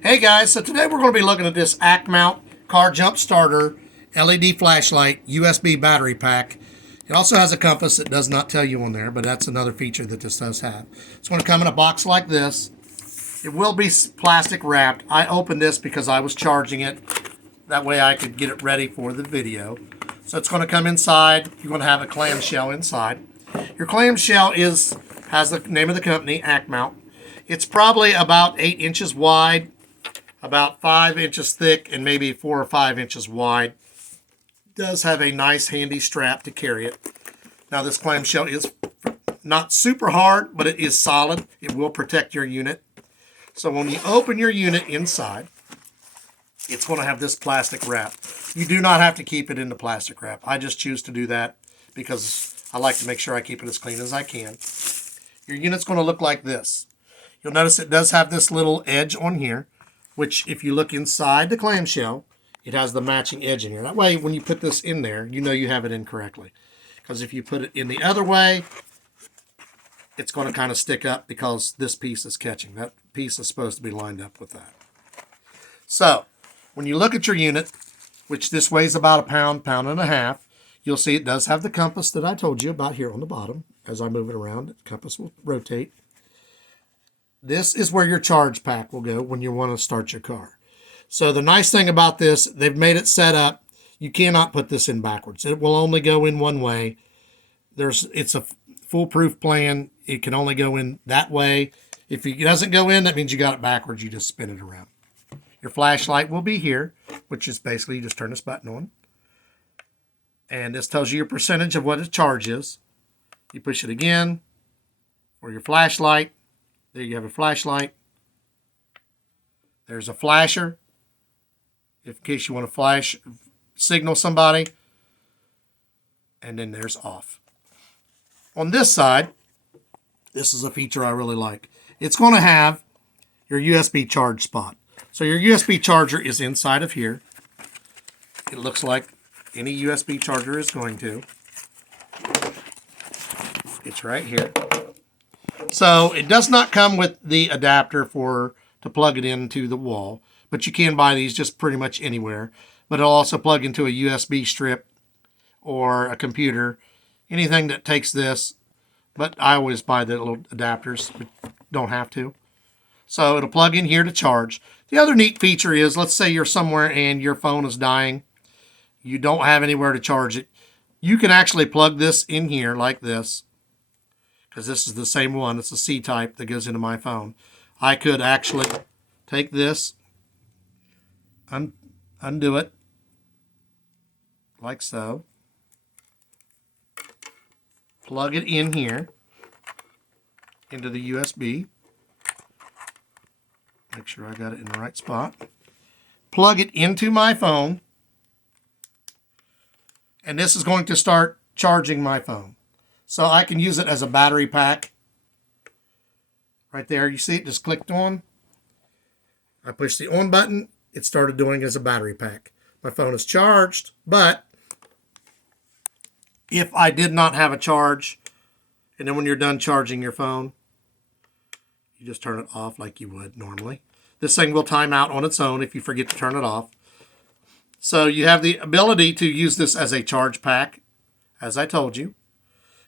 Hey guys, so today we're going to be looking at this Acmount car jump starter LED flashlight USB battery pack. It also has a compass. It does not tell you on there, but that's another feature that this does have. It's going to come in a box like this. It will be plastic wrapped. I opened this because I was charging it. That way I could get it ready for the video. So it's going to come inside. You're going to have a clamshell inside. Your clamshell has the name of the company, Acmount. It's probably about 8 inches wide, about 5 inches thick, and maybe 4 or 5 inches wide. It does have a nice handy strap to carry it. Now this clamshell is not super hard, but it is solid. It will protect your unit. So when you open your unit inside, it's going to have this plastic wrap. You do not have to keep it in the plastic wrap. I just choose to do that because I like to make sure I keep it as clean as I can. Your unit's going to look like this. You'll notice it does have this little edge on here, which if you look inside the clamshell, it has the matching edge in here. That way, when you put this in there, you know you have it in correctly. Because if you put it in the other way, it's going to kind of stick up because this piece is catching. That piece is supposed to be lined up with that. So, when you look at your unit, which this weighs about a pound, pound and a half, you'll see it does have the compass that I told you about here on the bottom. As I move it around, the compass will rotate. This is where your charge pack will go when you want to start your car. So the nice thing about this, they've made it set up. You cannot put this in backwards. It will only go in one way. It's a foolproof plan. It can only go in that way. If it doesn't go in, that means you got it backwards. You just spin it around. Your flashlight will be here, which is basically you just turn this button on. And this tells you your percentage of what the charge is. You push it again for your flashlight. There you have a flashlight. There's a flasher, in case you want to flash, signal somebody. And then there's off. On this side, this is a feature I really like. It's going to have your USB charge spot. So your USB charger is inside of here. It looks like any USB charger is going to. It's right here. So it does not come with the adapter to plug it into the wall, but you can buy these just pretty much anywhere. But it'll also plug into a USB strip or a computer, anything that takes this. But I always buy the little adapters, but don't have to. So it'll plug in here to charge. The other neat feature is, let's say you're somewhere and your phone is dying. You don't have anywhere to charge it. You can actually plug this in here like this, because this is the same one. It's a C-type that goes into my phone. I could actually take this, undo it, like so, plug it in here into the USB. Make sure I got it in the right spot. Plug it into my phone, and this is going to start charging my phone. So I can use it as a battery pack. Right there, you see it just clicked on. I pushed the on button. It started doing as a battery pack. My phone is charged, but if I did not have a charge, and then when you're done charging your phone, you just turn it off like you would normally. This thing will time out on its own if you forget to turn it off. So you have the ability to use this as a charge pack, as I told you.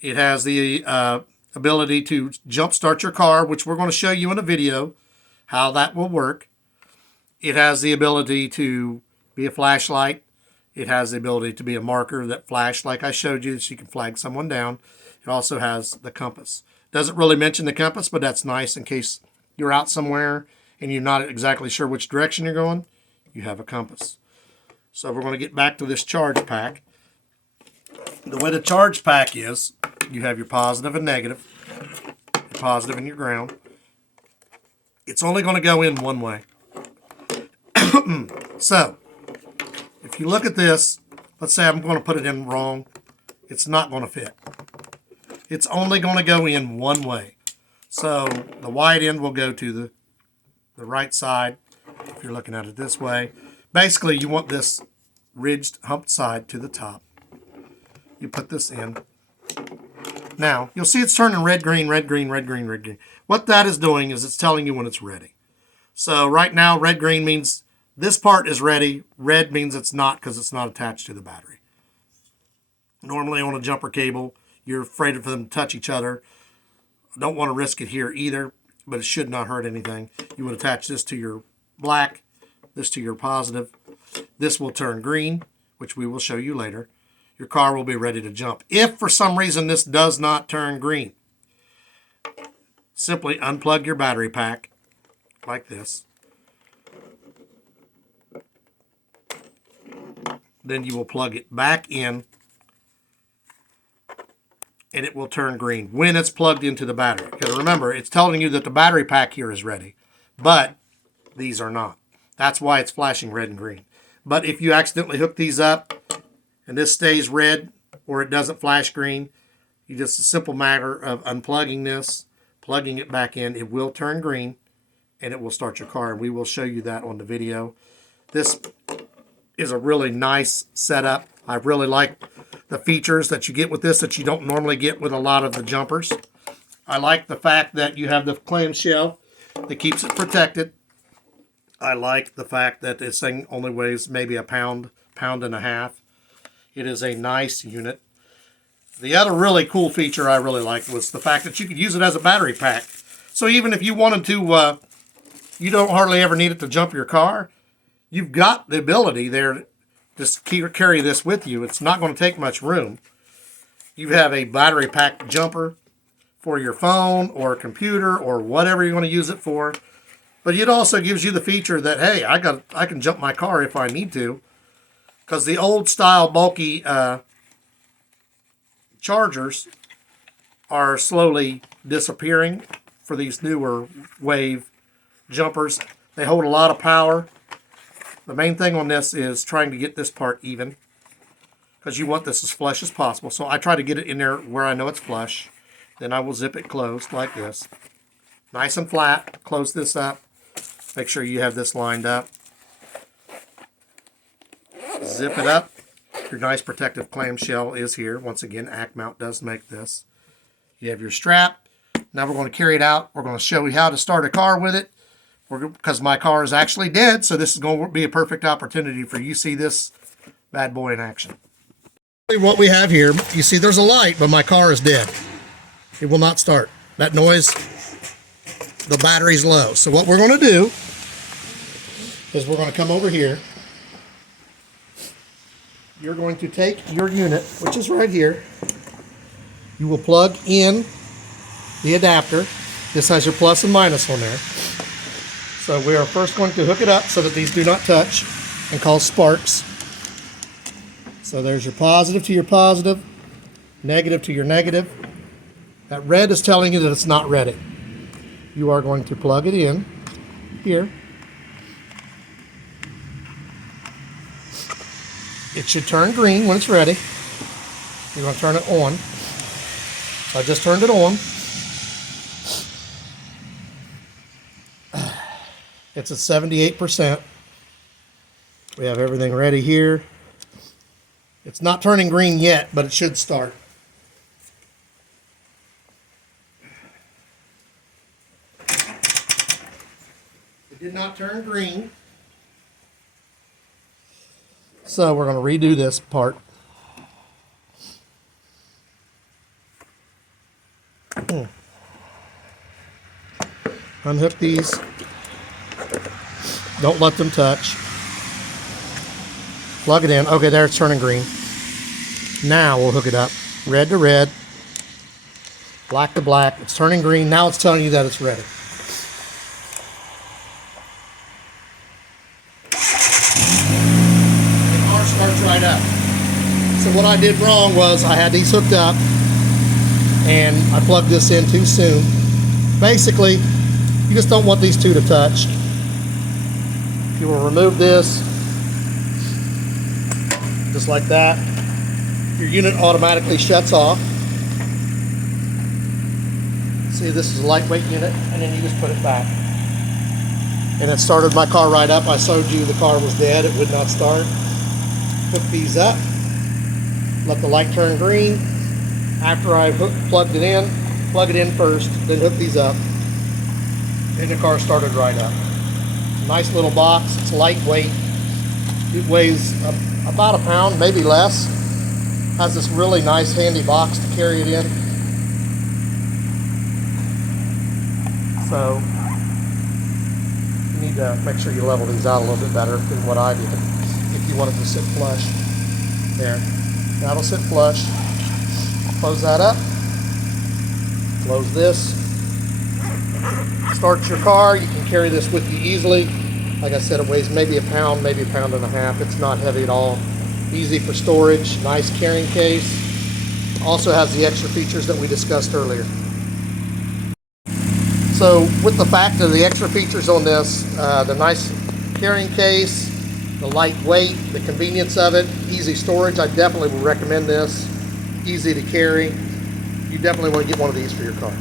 It has the ability to jumpstart your car, which we're going to show you in a video how that will work. It has the ability to be a flashlight. It has the ability to be a marker that flashes like I showed you, so you can flag someone down. It also has the compass. Doesn't really mention the compass, but that's nice in case you're out somewhere and you're not exactly sure which direction you're going. You have a compass. So we're going to get back to this charge pack. The way the charge pack is, you have your positive and negative, your positive and your ground. It's only going to go in one way. So, if you look at this, let's say I'm going to put it in wrong. It's not going to fit. It's only going to go in one way. So, the wide end will go to the right side, if you're looking at it this way. Basically, you want this ridged, humped side to the top. You put this in. Now, you'll see it's turning red, green, red, green, red, green, red, green. What that is doing is it's telling you when it's ready. So right now, red, green means this part is ready. Red means it's not because it's not attached to the battery. Normally on a jumper cable, you're afraid for them to touch each other. I don't want to risk it here either, but it should not hurt anything. You would attach this to your black, this to your positive. This will turn green, which we will show you later. Your car will be ready to jump. If for some reason this does not turn green, simply unplug your battery pack like this. Then you will plug it back in and it will turn green when it's plugged into the battery. Because remember, it's telling you that the battery pack here is ready, but these are not. That's why it's flashing red and green. But if you accidentally hook these up and this stays red or it doesn't flash green, you just a simple matter of unplugging this, plugging it back in, it will turn green and it will start your car. And we will show you that on the video. This is a really nice setup. I really like the features that you get with this that you don't normally get with a lot of the jumpers. I like the fact that you have the clamshell that keeps it protected. I like the fact that this thing only weighs maybe a pound, pound and a half. It is a nice unit. The other really cool feature I really liked was the fact that you could use it as a battery pack. So even if you wanted to, you don't hardly ever need it to jump your car, you've got the ability there to carry this with you. It's not going to take much room. You have a battery pack jumper for your phone or computer or whatever you want to use it for. But it also gives you the feature that, hey, I can jump my car if I need to. Because the old style bulky chargers are slowly disappearing for these newer wave jumpers. They hold a lot of power. The main thing on this is trying to get this part even, because you want this as flush as possible. So I try to get it in there where I know it's flush. Then I will zip it closed like this. Nice and flat. Close this up. Make sure you have this lined up. Zip it up. Your nice protective clamshell is here. Once again, Acmount does make this. You have your strap. Now we're going to carry it out. We're going to show you how to start a car with it. Because my car is actually dead, so this is going to be a perfect opportunity for you to see this bad boy in action. What we have here, you see there's a light, but my car is dead. It will not start. That noise, the battery's low. So what we're going to do is we're going to come over here. You're going to take your unit, which is right here. You will plug in the adapter. This has your plus and minus on there. So we are first going to hook it up so that these do not touch and cause sparks. So there's your positive to your positive, negative to your negative. That red is telling you that it's not ready. You are going to plug it in here. It should turn green when it's ready. You're going to turn it on. So I just turned it on. It's at 78%. We have everything ready here. It's not turning green yet, but it should start. It did not turn green. So we're going to redo this part. Unhook these. Don't let them touch. Plug it in. Okay, there it's turning green. Now we'll hook it up. Red to red. Black to black. It's turning green. Now it's telling you that it's ready. The car starts right up. So what I did wrong was I had these hooked up and I plugged this in too soon. Basically, you just don't want these two to touch. You will remove this just like that. Your unit automatically shuts off. See, this is a lightweight unit, and then you just put it back. And it started my car right up. I showed you the car was dead, it would not start. Hook these up, let the light turn green. After I've plugged it in, plug it in first, then hook these up, and the car started right up. Nice little box. It's lightweight. It weighs about a pound, maybe less. Has this really nice handy box to carry it in. So you need to make sure you level these out a little bit better than what I did if you want it to sit flush. There. That'll sit flush. Close that up. Close this. Start your car. You can carry this with you easily. Like I said, it weighs maybe a pound, maybe a pound and a half. It's not heavy at all. Easy for storage. Nice carrying case. Also has the extra features that we discussed earlier. So with the fact of the extra features on this, the nice carrying case, the lightweight, the convenience of it, easy storage, I definitely would recommend this. Easy to carry. You definitely want to get one of these for your car.